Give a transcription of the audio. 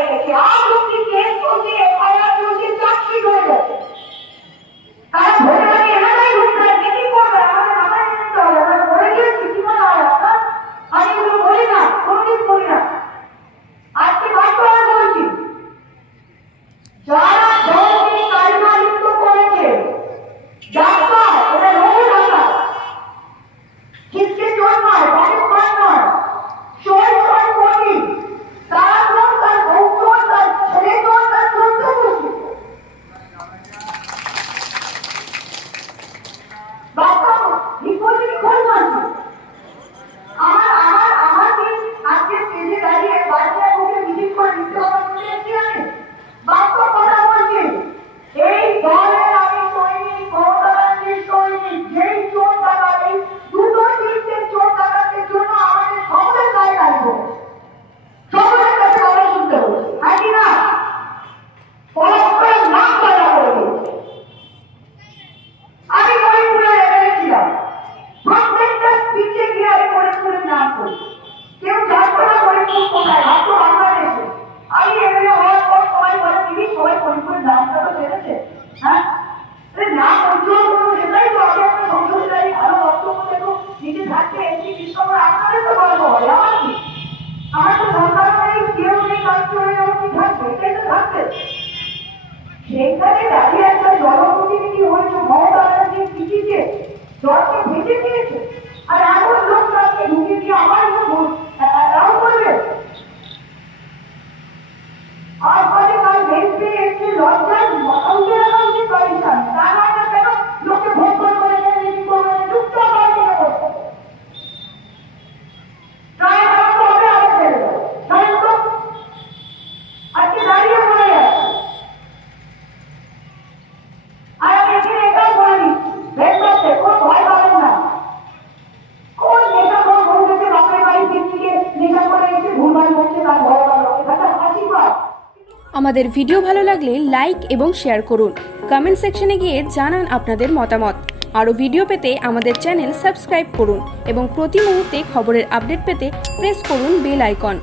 হয়ে গেছে। আজ অব্দি কেস চলছে, এফআইআর চলছে, চার্জশিট হয়ে যাচ্ছে। তারা ভোটের আগে এলাকায় ঢুকবে, মিটিং করবে, আমাদের মাথায় নিতে হবে। আমরা বলে দিয়েছি কি মনে হয় আপনার? আমি এগুলো বলি না, কোনদিন বলি না। আজকে বাস্তবায়ন বলছি, যারা ধর্মী কালিমালিপ্ত করেছে, ডাক্তার, এটা রোগ ডাক্তার, কিসকে চোর নয়, বাড়ির পান নয়, চোর চোর করি, তারা চোর, তার বউ চোর, তার ছেলে চোর, তার চোদ্দ বসে বাস্তব রিপোর্টিং করে বলছি। আমাকে আজকে স্টেজে দাঁড়িয়ে বাচ্চার মুখে মিটিং করে দিতে হবে বলেছি আমি। বাস্তব কথা বলছি, এই দলের আমি সৈনিক, মমতা ব্যানার্জির সৈনিক। যেই চোর ডাকাত, এই দুটো তিনটে চোর ডাকাতের জন্য আমাদের সকলের গায়ে লাগবে, সকলের কাছে কথা শুনতে হচ্ছে, নাকি না? পরস্পরের নাম তৈরি করে দিয়েছে। আমি ফরিদপুরে এমএলএ ছিলাম, প্রত্যেকটা স্পিচে গিয়ে আমি ফরিদপুরের নাম করি। কেউ জানতো না ফরিদপুর কোথায়, ভাবতো বাংলাদেশে। আমি এমএলএ হওয়ার পর সবাই বলে দিদি সবাই ফরিদপুরের নামটা তো জেনেছে। হ্যাঁ, নাম উজ্জ্বল করবো, সেটাই তো আমি একটা সংসদে ভালো বক্তব্য দেবো, নিজে থাকতে এমপি কৃষ্ণপুর, আপনাদের তো গর্ব হয়, আমার কি? আমার তো সরকার নেই, কেউ নেই, কাজ করে যাবো, কি থাকবে? এটাই তো থাকবে। সেইখানে দাঁড়িয়ে একটা জনপ্রতিনিধি হয়েছে, মমতা ব্যানার্জির পিছিয়ে দলকে ভেঙে দিয়েছে, আর এমন লোক তাকে ঢুকে দিয়ে আবার এমন করবে। আর পরে কাল দেখতে এসে লজ্জার মাথাউকে রাখা উচিত পারিসান, তা নয় না কেন লোককে ভোট করে মিটিং করবে, চুপচাপ বাড়িতে করতে ট্রাই করতে হবে, আবার ছেড়ে দেবে। আজকে দাঁড়িয়ে পড়ে যাচ্ছে। আর আমি এখানে এটাও বলে দিচ্ছি, ভেতরে কোনো ভয় পাবেন না। কোন নেতা কোন বন্ধুকে বাপের বাড়ি পিকনিকে নেশা করে এসে ভুলভাল করছে, তার ভয় পাবে, এটা হাসি পায়। আমাদের ভিডিও ভালো লাগলে লাইক এবং শেয়ার করুন। কমেন্ট সেকশনে গিয়ে জানান আপনাদের মতামত। আরও ভিডিও পেতে আমাদের চ্যানেল সাবস্ক্রাইব করুন এবং প্রতি মুহূর্তে খবরের আপডেট পেতে প্রেস করুন বেল আইকন।